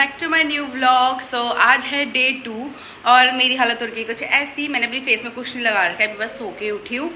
Back to my new vlog. So आज है day 2 और मेरी हालत हो रही है कुछ ऐसी। मैंने अपनी फेस में कुछ नहीं लगा रखा है, अभी बस सो के उठी हूँ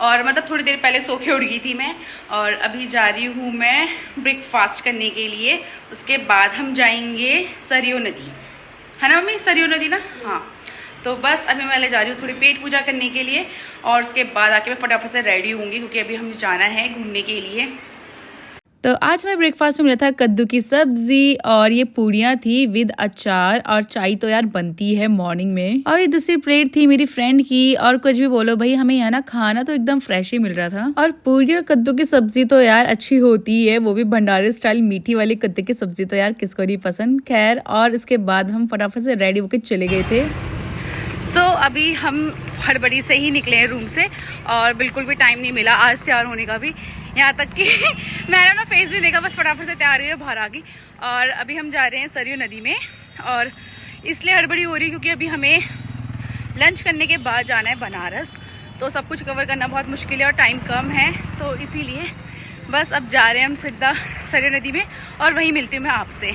और मतलब थोड़ी देर पहले सो के उठ गई थी मैं। और अभी जा रही हूँ मैं ब्रेकफास्ट करने के लिए। उसके बाद हम जाएंगे सरयू नदी, है ना मम्मी? सरयू नदी ना, हाँ। तो बस अभी मैं ले जा रही हूँ थोड़ी पेट पूजा करने के लिए और उसके बाद आके मैं फटाफट से रेडी होंगी क्योंकि अभी हमें जाना है घूमने के लिए। तो आज मैं ब्रेकफास्ट में मिला था कद्दू की सब्जी और ये पूड़ियाँ थी विद अचार, और चाय तो यार बनती है मॉर्निंग में। और ये दूसरी प्लेट थी मेरी फ्रेंड की। और कुछ भी बोलो भाई, हमें यहाँ ना खाना तो एकदम फ्रेश ही मिल रहा था। और पूड़ी और कद्दू की सब्जी तो यार अच्छी होती है, वो भी भंडारे स्टाइल मीठी वाली कद्दू की सब्जी तो यार किसको नहीं पसंद। खैर, और इसके बाद हम फटाफट से रेडी होकर चले गए थे। सो अभी हम हड़बड़ी से ही निकले हैं रूम से और बिल्कुल भी टाइम नहीं मिला आज तैयार होने का भी। यहाँ तक कि मैंने अपना फेस भी देखा, बस फटाफट से तैयार हुई है, बाहर आ गई। और अभी हम जा रहे हैं सरयू नदी में और इसलिए हड़बड़ी हो रही है क्योंकि अभी हमें लंच करने के बाद जाना है बनारस। तो सब कुछ कवर करना बहुत मुश्किल है और टाइम कम है, तो इसीलिए बस अब जा रहे हैं हम सीधा सरयू नदी में और वहीं मिलती हूँ मैं आपसे।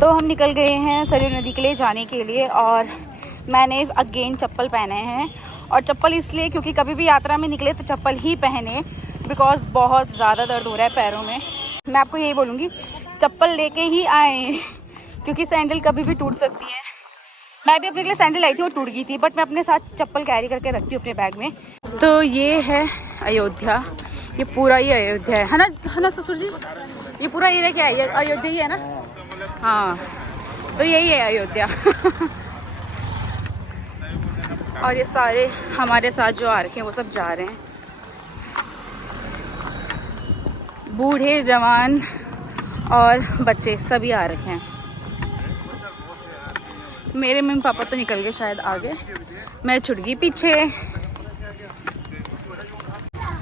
तो हम निकल गए हैं सरयू नदी के लिए जाने के लिए और मैंने अगेन चप्पल पहने हैं। और चप्पल इसलिए क्योंकि कभी भी यात्रा में निकले तो चप्पल ही पहने, बिकॉज बहुत ज़्यादा दर्द हो रहा है पैरों में। मैं आपको यही बोलूँगी, चप्पल लेके ही आए क्योंकि सैंडल कभी भी टूट सकती है। मैं भी अपने लिए सैंडल लाई थी, वो टूट गई थी, बट मैं अपने साथ चप्पल कैरी करके रखती हूँ अपने बैग में। तो ये है अयोध्या, ये पूरा ही अयोध्या है ना ससुर जी? ये पूरा एरिया क्या है? ये अयोध्या ही है ना? हाँ, तो यही है अयोध्या। और ये सारे हमारे साथ जो आ रखे हैं वो सब जा रहे हैं, बूढ़े जवान और बच्चे सभी आ रखे हैं। मेरे मम्मी पापा तो निकल गए शायद आगे, मैं छुट गई पीछे।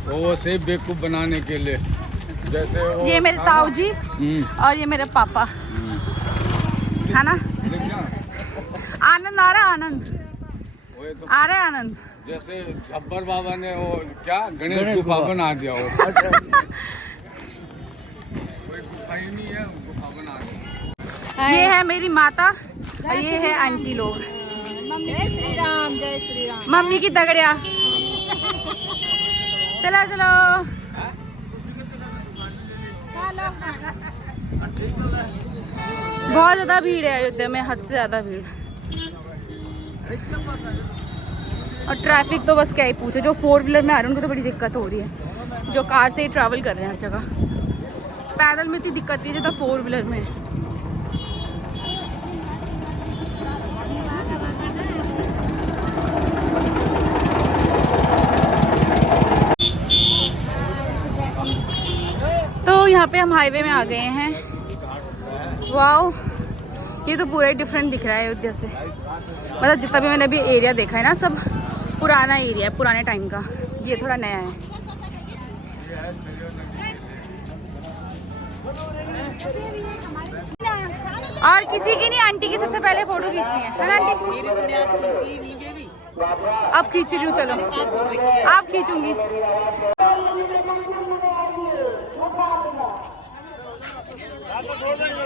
वो सिर्फ बेवकूफ बनाने के लिए, जैसे वो ये मेरे ताऊ जी और ये मेरे पापा, है ना? आनंद आ रहा है, आनंद आ रहा है, आनंद। जैसे गब्बर बाबा ने वो क्या गणेश गुफा बना दिया हो। कोई गुफा ही नहीं है, गुफा बना दिया। ये है मेरी माता और ये है आंटी लोग। जय श्री राम, जय श्री राम। मम्मी की दगड़िया। चलो चलो। बहुत ज्यादा भीड़ है अयोध्या में, हद से ज्यादा भीड़। और ट्रैफिक तो बस क्या ही पूछे, जो 4 व्हीलर में आ रहे हैं उनको तो बड़ी दिक्कत हो रही है, जो कार से ही ट्रैवल कर रहे हैं हर जगह। पैदल में इतनी दिक्कत नहीं है जो 4 व्हीलर में। तो यहाँ पे हम हाईवे में आ गए हैं। वाओ, ये तो पूरा ही डिफरेंट दिख रहा है अयोध्या से। मतलब जितना भी मैंने अभी एरिया देखा है ना, सब पुराना एरिया है, पुराने टाइम का। ये थोड़ा नया है। और किसी की नहीं, आंटी की सबसे पहले फोटो खींचनी है ना आंटी? मेरी तो आज खींची नहीं बेबी। अब खींच रही हूँ, चलो आप खींचूंगी।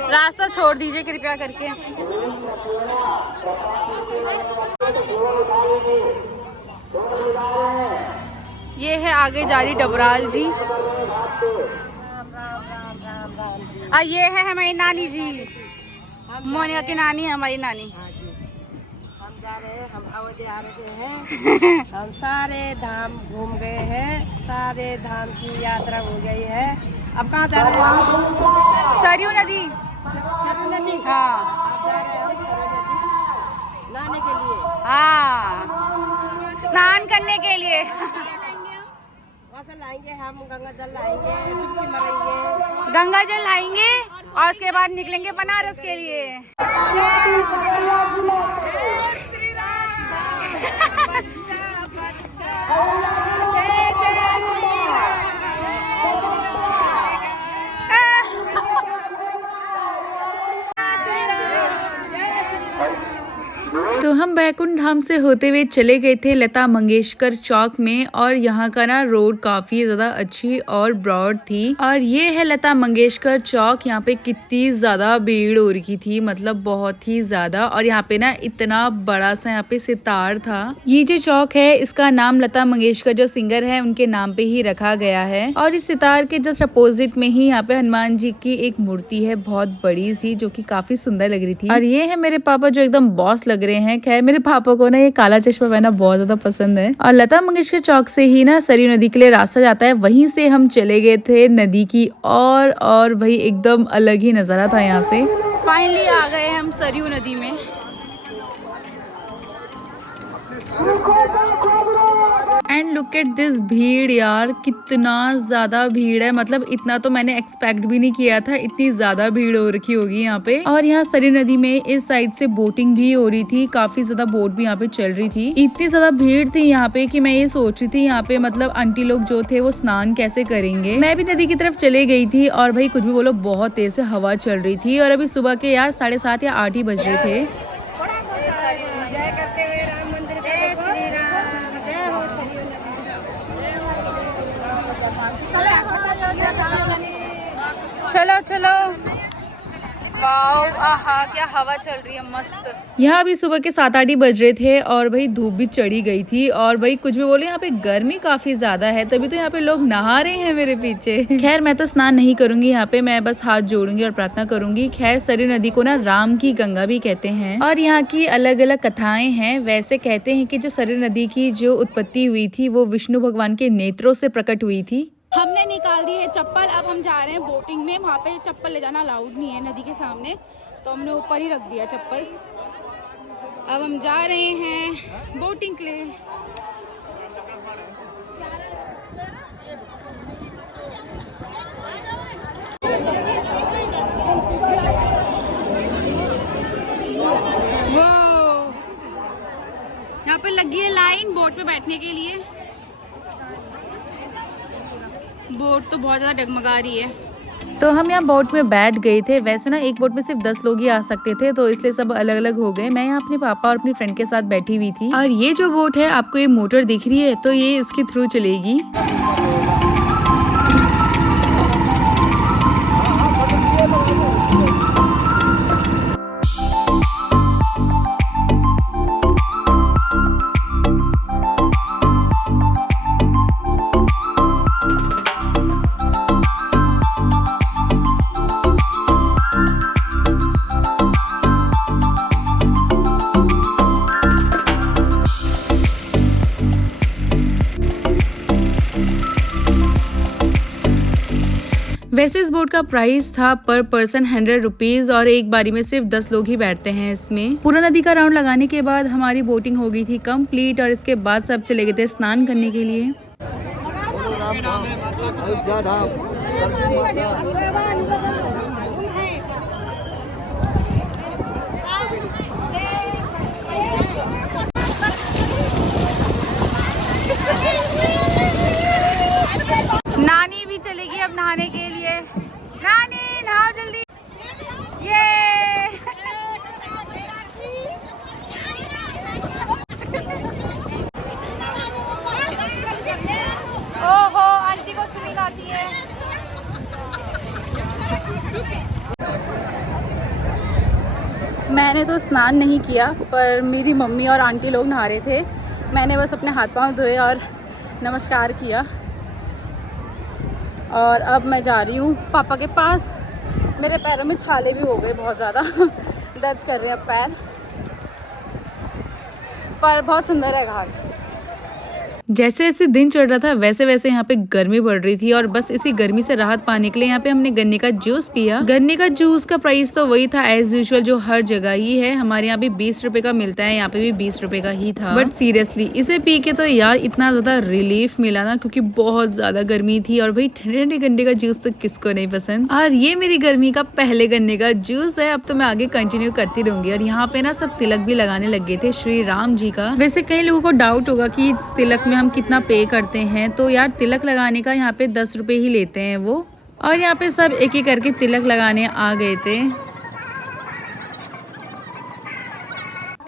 रास्ता छोड़ दीजिए कृपया करके। ये है आगे जा रही डबराल जी। ये है हमारी नानी जी, मोनिका की नानी है हमारी नानी। हम जा रहे हैं, हम अयोध्या आ रहे हैं। हम सारे धाम घूम गए हैं, सारे धाम की यात्रा हो गई है। अब कहाँ जा रहे हैं? सरयू नदी। सरयू नदी? हाँ, आप जा रहे हैं सरयू नदी नहाने के लिए? हाँ, स्नान करने के लिए। वहाँ से लाएंगे हम, गंगा जल लाएंगे, डुबकी मारेंगे। गंगा जल लाएंगे और उसके बाद निकलेंगे बनारस के लिए। तो हम बैकुंठ धाम से होते हुए चले गए थे लता मंगेशकर चौक में, और यहाँ का ना रोड काफी ज्यादा अच्छी और ब्रॉड थी। और ये है लता मंगेशकर चौक। यहाँ पे कितनी ज्यादा भीड़ हो रही थी, मतलब बहुत ही ज्यादा। और यहाँ पे ना इतना बड़ा सा यहाँ पे सितार था। ये जो चौक है इसका नाम लता मंगेशकर जो सिंगर है उनके नाम पे ही रखा गया है। और इस सितार के जस्ट अपोजिट में ही यहाँ पे हनुमान जी की एक मूर्ति है बहुत बड़ी सी, जो कि काफी सुंदर लग रही थी। और ये है मेरे पापा जो एकदम बॉस लग रहे हैं। खैर मेरे पापा को ना ये काला चश्मा पहनना बहुत ज्यादा पसंद है। और लता मंगेशकर चौक से ही ना सरयू नदी के लिए रास्ता जाता है, वहीं से हम चले गए थे नदी की और भाई एकदम अलग ही नजारा था यहाँ से। फाइनली आ गए हम सरयू नदी में। एंड लुक एट दिस भीड़ यार, कितना ज्यादा भीड़ है। मतलब इतना तो मैंने एक्सपेक्ट भी नहीं किया था, इतनी ज्यादा भीड़ हो रखी होगी यहाँ पे। और यहाँ सरयू नदी में इस साइड से बोटिंग भी हो रही थी, काफी ज्यादा बोट भी यहाँ पे चल रही थी। इतनी ज्यादा भीड़ थी यहाँ पे कि मैं ये सोच रही थी यहाँ पे मतलब आंटी लोग जो थे वो स्नान कैसे करेंगे। मैं भी नदी की तरफ चले गई थी और भाई कुछ भी बोलो बहुत तेज से हवा चल रही थी। और अभी सुबह के यार 7:30 या 8 ही बज रहे थे। चलो चलो, वाओ, आहा क्या हवा चल रही है मस्त। यहाँ अभी सुबह के 7-8 ही बज रहे थे और भाई धूप भी चढ़ी गई थी। और भाई कुछ भी बोले यहाँ पे गर्मी काफी ज्यादा है, तभी तो यहाँ पे लोग नहा रहे हैं मेरे पीछे। खैर मैं तो स्नान नहीं करूंगी यहाँ पे, मैं बस हाथ जोड़ूंगी और प्रार्थना करूंगी। खैर सरयू नदी को ना राम की गंगा भी कहते हैं और यहाँ की अलग अलग कथाएं हैं। वैसे कहते हैं कि जो सरयू नदी की जो उत्पत्ति हुई थी वो विष्णु भगवान के नेत्रों से प्रकट हुई थी। हमने निकाल दी है चप्पल, अब हम जा रहे हैं बोटिंग में। वहाँ पे चप्पल ले जाना अलाउड नहीं है नदी के सामने, तो हमने ऊपर ही रख दिया चप्पल। अब हम जा रहे हैं बोटिंग के लिए। वो यहाँ पे लगी है लाइन बोट पे बैठने के लिए। बोट तो बहुत ज़्यादा डगमगा रही है। तो हम यहाँ बोट में बैठ गए थे। वैसे ना एक बोट में सिर्फ 10 लोग ही आ सकते थे, तो इसलिए सब अलग अलग हो गए। मैं यहाँ अपने पापा और अपनी फ्रेंड के साथ बैठी हुई थी। और ये जो बोट है आपको ये मोटर दिख रही है, तो ये इसके थ्रू चलेगी। वैसे इस बोट का प्राइस था पर पर्सन 100 रुपीज और एक बारी में सिर्फ 10 लोग ही बैठते हैं इसमें। पूरा नदी का राउंड लगाने के बाद हमारी बोटिंग हो गई थी कंप्लीट और इसके बाद सब चले गए थे स्नान करने के लिए। नानी भी चलेगी अब नहाने के लिए। नानी नहाओ जल्दी। ये ओहो आंटी को स्विमिंग आती है। मैंने तो स्नान नहीं किया, पर मेरी मम्मी और आंटी लोग नहा रहे थे। मैंने बस अपने हाथ पांव धोए और नमस्कार किया और अब मैं जा रही हूँ पापा के पास। मेरे पैरों में छाले भी हो गए बहुत ज़्यादा दर्द कर रहे हैं अब पैर, पर बहुत सुंदर है घाट। जैसे जैसे दिन चढ़ रहा था वैसे वैसे यहाँ पे गर्मी बढ़ रही थी और बस इसी गर्मी से राहत पाने के लिए यहाँ पे हमने गन्ने का जूस पिया। गन्ने का जूस का प्राइस तो वही था एज यूजुअल जो हर जगह ही है। हमारे यहाँ भी 20 रुपए का मिलता है, यहाँ पे भी 20 रुपए का ही था। बट सीरियसली इसे पी के तो यार इतना ज्यादा रिलीफ मिला ना, क्योंकि बहुत ज्यादा गर्मी थी। और भाई ठंडे ठंडे गन्ने का जूस तो किसको नहीं पसंद। और ये मेरी गर्मी का पहले गन्ने का जूस है। अब तो मैं आगे कंटिन्यू करती रहूंगी। और यहाँ पे ना सब तिलक भी लगाने लग गए थे श्री राम जी का। वैसे कई लोगों को डाउट होगा कि इस तिलक में हम कितना पे करते हैं, तो यार तिलक लगाने का यहाँ पे 10 रुपए ही लेते हैं वो। और यहाँ पे सब एक एक करके तिलक लगाने आ गए थे।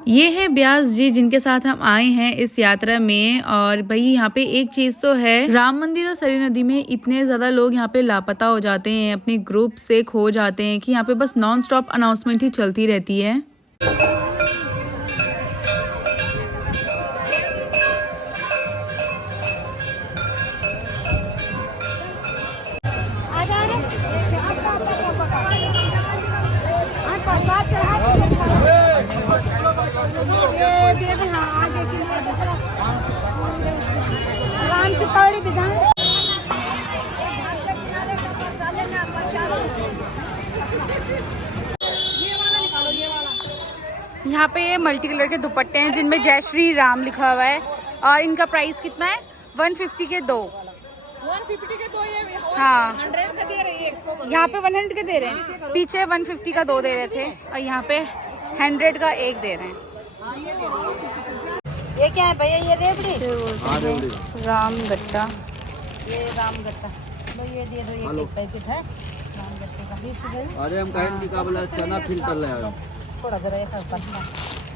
ये है ब्यास जी जिनके साथ हम आए हैं इस यात्रा में। और भाई यहाँ पे एक चीज तो है, राम मंदिर और सरयू नदी में इतने ज्यादा लोग यहाँ पे लापता हो जाते हैं, अपने ग्रुप से खो जाते हैं कि यहाँ पे बस नॉन स्टॉप अनाउंसमेंट ही चलती रहती है। यहाँ पे मल्टी कलर के दुपट्टे हैं जिनमें जय श्री राम लिखा हुआ है और इनका प्राइस कितना है? 150 के दो। 150 के दो ये हाँ 100 का दे रही है एक्सपो। यहाँ पे 100 के दे रहे हैं, पीछे 150 का दो दे रहे थे और यहाँ पे 100 का एक दे रहे हैं। ये क्या है भैया? ये रेवड़ी राम गट्टा, ये राम गट्टा भाई ये दे दो, एक पैकेट है राम गट्टे का 20 रुपए। अरे हम कहें कि का बोला चना फिल्टर ले आए। थोड़ा जरा एक करना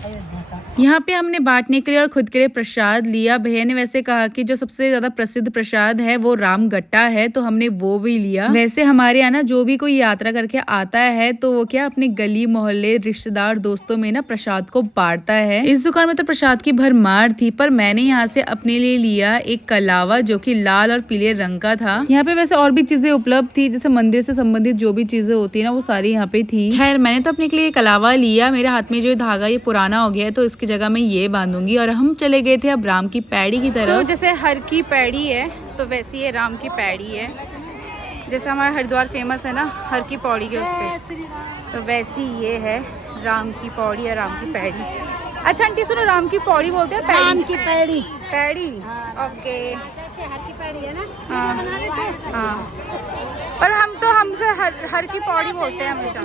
अयोध्या का। यहाँ पे हमने बांटने के लिए और खुद के लिए प्रसाद लिया। भैया ने वैसे कहा कि जो सबसे ज्यादा प्रसिद्ध प्रसाद है वो राम गट्टा है, तो हमने वो भी लिया। वैसे हमारे यहाँ ना जो भी कोई यात्रा करके आता है तो वो क्या अपने गली मोहल्ले रिश्तेदार दोस्तों में ना प्रसाद को बांटता है। इस दुकान में तो प्रसाद की भरमार थी, पर मैंने यहाँ से अपने लिए लिया एक कलावा जो कि लाल और पीले रंग का था। यहाँ पे वैसे और भी चीजें उपलब्ध थी, जैसे मंदिर से संबंधित जो भी चीजें होती है ना वो सारी यहाँ पे थी। खैर मैंने तो अपने के लिए कलावा लिया। मेरे हाथ में जो धागा ये पुराना हो गया है तो इसकी जगह मैं ये बांधूंगी। और हम चले गए थे अब राम की पैड़ी की तरफ। तो जैसे हर की पैड़ी है तो वैसी ये राम की पैड़ी है, जैसे हमारा हरिद्वार फेमस है ना हर की पौड़ी के उससे, तो वैसी ये है राम की पौड़ी या राम की पैड़ी। अच्छा आंटी सुनो, राम की पौड़ी बोलते हैं? राम की पैड़ी। पैड़ी ओके। जैसे हर की पैड़ी है ना, हाँ बना लेते हैं। हाँ, पर हम तो हमसे हर की पौड़ी बोलते हैं हमेशा।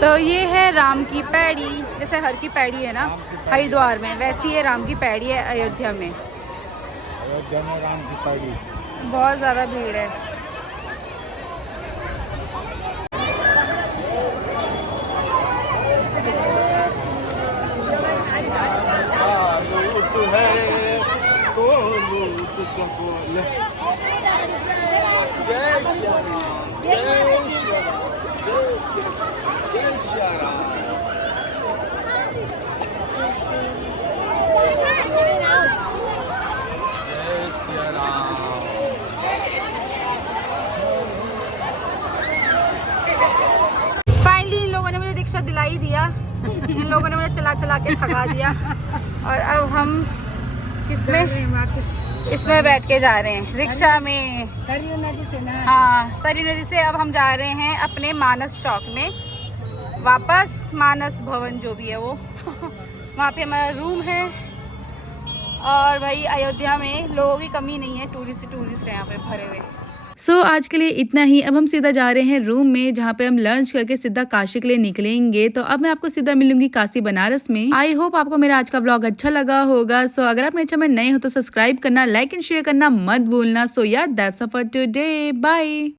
तो ये है राम की पैड़ी, जैसे हर की पैड़ी है ना हरिद्वार में, वैसी ये राम की पैड़ी है अयोध्या में। अयोध्या में राम की पैड़ी बहुत ज़्यादा भीड़ है। फाइनली इन लोगों ने मुझे रिक्शा दिला ही दिया। इन लोगों ने मुझे चला चला के थका दिया और अब हम इसमें बैठ के जा रहे हैं रिक्शा में। सरयू नदी से ना? हाँ सरयू नदी से अब हम जा रहे हैं अपने मानस चौक में वापस, मानस भवन जो भी है वो वहाँ पे हमारा रूम है। और भाई अयोध्या में लोगों की कमी नहीं है, टूरिस्ट हैं यहाँ पे भरे हुए। सो आज के लिए इतना ही। अब हम सीधा जा रहे हैं रूम में, जहाँ पे हम लंच करके सीधा काशी के लिए निकलेंगे। तो अब मैं आपको सीधा मिलूंगी काशी बनारस में। आई होप आपको मेरा आज का व्लॉग अच्छा लगा होगा। सो अगर आप मेरे चैनल में नए हो तो सब्सक्राइब करना, लाइक एंड शेयर करना मत भूलना। सो यार that's all for today, bye.